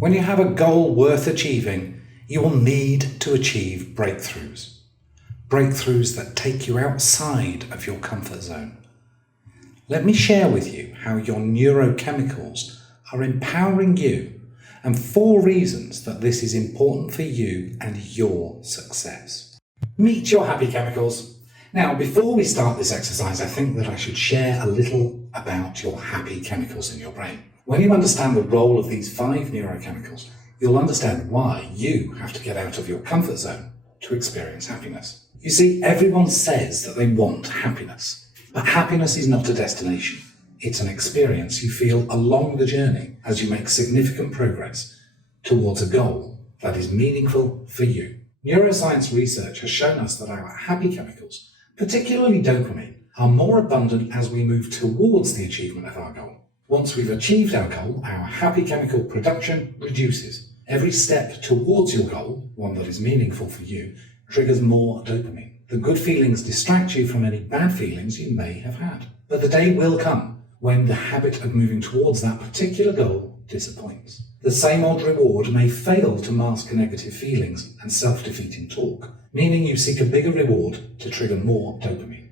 When you have a goal worth achieving, you will need to achieve breakthroughs. Breakthroughs that take you outside of your comfort zone. Let me share with you how your neurochemicals are empowering you and 4 reasons that this is important for you and your success. Meet your happy chemicals. Now, before we start this exercise, I think that I should share a little about your happy chemicals in your brain. When you understand the role of these 5 neurochemicals, you'll understand why you have to get out of your comfort zone to experience happiness. You see, everyone says that they want happiness, but happiness is not a destination. It's an experience you feel along the journey as you make significant progress towards a goal that is meaningful for you. Neuroscience research has shown us that our happy chemicals, particularly dopamine, are more abundant as we move towards the achievement of our goal. Once we've achieved our goal, our happy chemical production reduces. Every step towards your goal, one that is meaningful for you, triggers more dopamine. The good feelings distract you from any bad feelings you may have had. But the day will come when the habit of moving towards that particular goal disappoints. The same old reward may fail to mask negative feelings and self-defeating talk, meaning you seek a bigger reward to trigger more dopamine.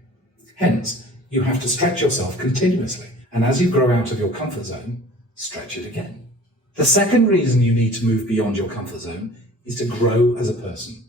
Hence, you have to stretch yourself continuously, and as you grow out of your comfort zone, stretch it again. The second reason you need to move beyond your comfort zone is to grow as a person.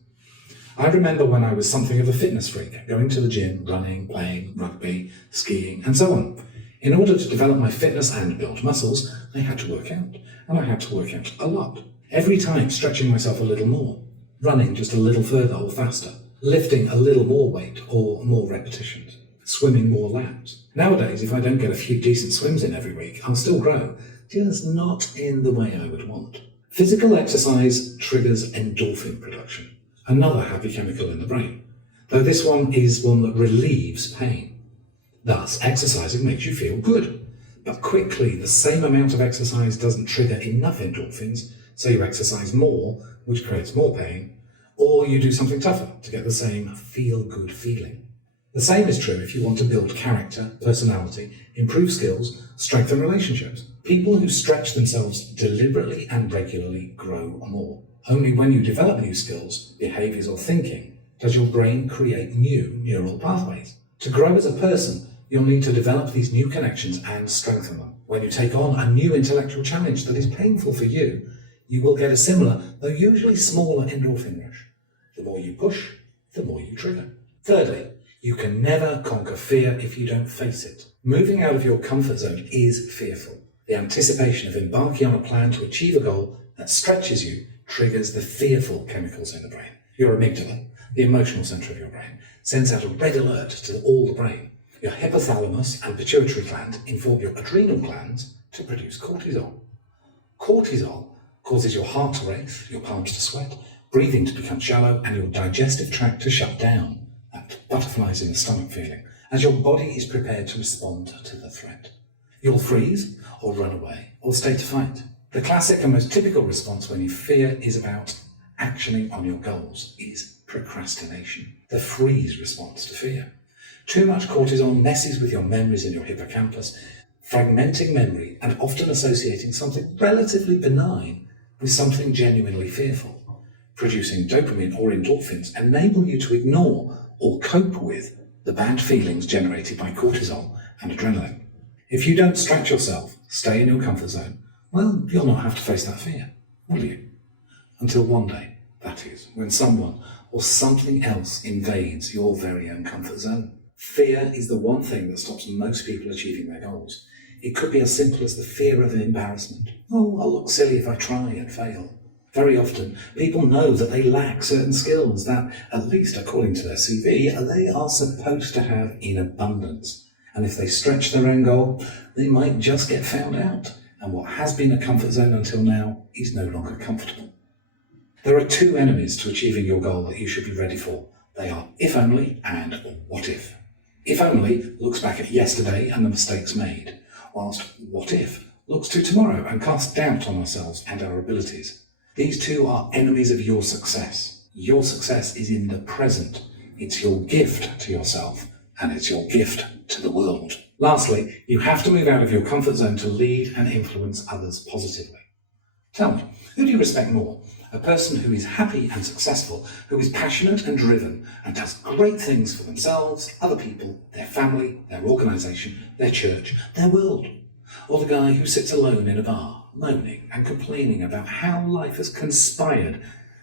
I remember when I was something of a fitness freak, going to the gym, running, playing rugby, skiing, and so on. In order to develop my fitness and build muscles, I had to work out, and I had to work out a lot. Every time stretching myself a little more, running just a little further or faster, lifting a little more weight or more repetitions, swimming more laps. Nowadays, if I don't get a few decent swims in every week, I'll still grow, just not in the way I would want. Physical exercise triggers endorphin production, another happy chemical in the brain, though this one is one that relieves pain. Thus, exercising makes you feel good. But quickly, the same amount of exercise doesn't trigger enough endorphins, so you exercise more, which creates more pain, or you do something tougher to get the same feel-good feeling. The same is true if you want to build character, personality, improve skills, strengthen relationships. People who stretch themselves deliberately and regularly grow more. Only when you develop new skills, behaviors, or thinking does your brain create new neural pathways. To grow as a person, you'll need to develop these new connections and strengthen them. When you take on a new intellectual challenge that is painful for you, you will get a similar, though usually smaller, endorphin rush. The more you push, the more you trigger. Thirdly, you can never conquer fear if you don't face it. Moving out of your comfort zone is fearful. The anticipation of embarking on a plan to achieve a goal that stretches you triggers the fearful chemicals in the brain. Your amygdala, the emotional center of your brain, sends out a red alert to all the brain. Your hypothalamus and pituitary gland inform your adrenal glands to produce cortisol. Cortisol causes your heart to race, your palms to sweat, breathing to become shallow, and your digestive tract to shut down, that butterflies in the stomach feeling, as your body is prepared to respond to the threat. You'll freeze, or run away, or stay to fight. The classic and most typical response when you fear is about actioning on your goals is procrastination, the freeze response to fear. Too much cortisol messes with your memories in your hippocampus, fragmenting memory and often associating something relatively benign with something genuinely fearful. Producing dopamine or endorphins enable you to ignore or cope with the bad feelings generated by cortisol and adrenaline. If you don't stretch yourself, stay in your comfort zone, well, you'll not have to face that fear, will you? Until one day, that is, when someone or something else invades your very own comfort zone. Fear is the one thing that stops most people achieving their goals. It could be as simple as the fear of embarrassment. Oh, I'll look silly if I try and fail. Very often, people know that they lack certain skills that, at least according to their CV, they are supposed to have in abundance. And if they stretch their own goal, they might just get found out. And what has been a comfort zone until now is no longer comfortable. There are 2 enemies to achieving your goal that you should be ready for. They are if only and what if. If only looks back at yesterday and the mistakes made, whilst what if looks to tomorrow and casts doubt on ourselves and our abilities. These 2 are enemies of your success. Your success is in the present. It's your gift to yourself, and it's your gift to the world. Lastly, you have to move out of your comfort zone to lead and influence others positively. Tell me, who do you respect more? A person who is happy and successful, who is passionate and driven, and does great things for themselves, other people, their family, their organisation, their church, their world? Or the guy who sits alone in a bar, moaning and complaining about how life has conspired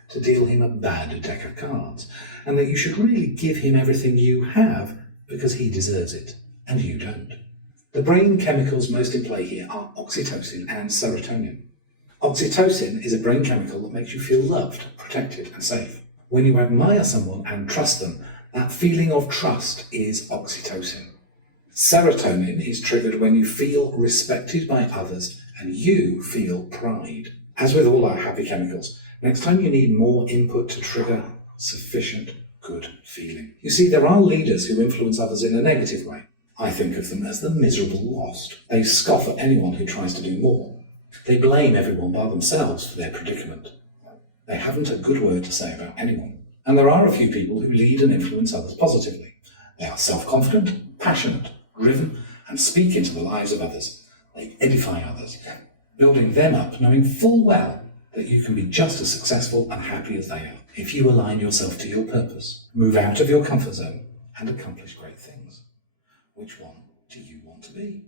to deal him a bad deck of cards, and that you should really give him everything you have because he deserves it, and you don't? The brain chemicals most in play here are oxytocin and serotonin. Oxytocin is a brain chemical that makes you feel loved, protected, and safe. When you admire someone and trust them, that feeling of trust is oxytocin. Serotonin is triggered when you feel respected by others and you feel pride. As with all our happy chemicals, next time you need more input to trigger sufficient good feeling. You see, there are leaders who influence others in a negative way. I think of them as the miserable lost. They scoff at anyone who tries to do more. They blame everyone but themselves for their predicament. They haven't a good word to say about anyone. And there are a few people who lead and influence others positively. They are self-confident, passionate, driven, and speak into the lives of others. They edify others, building them up, knowing full well that you can be just as successful and happy as they are if you align yourself to your purpose, move out of your comfort zone, and accomplish great things. Which one do you want to be?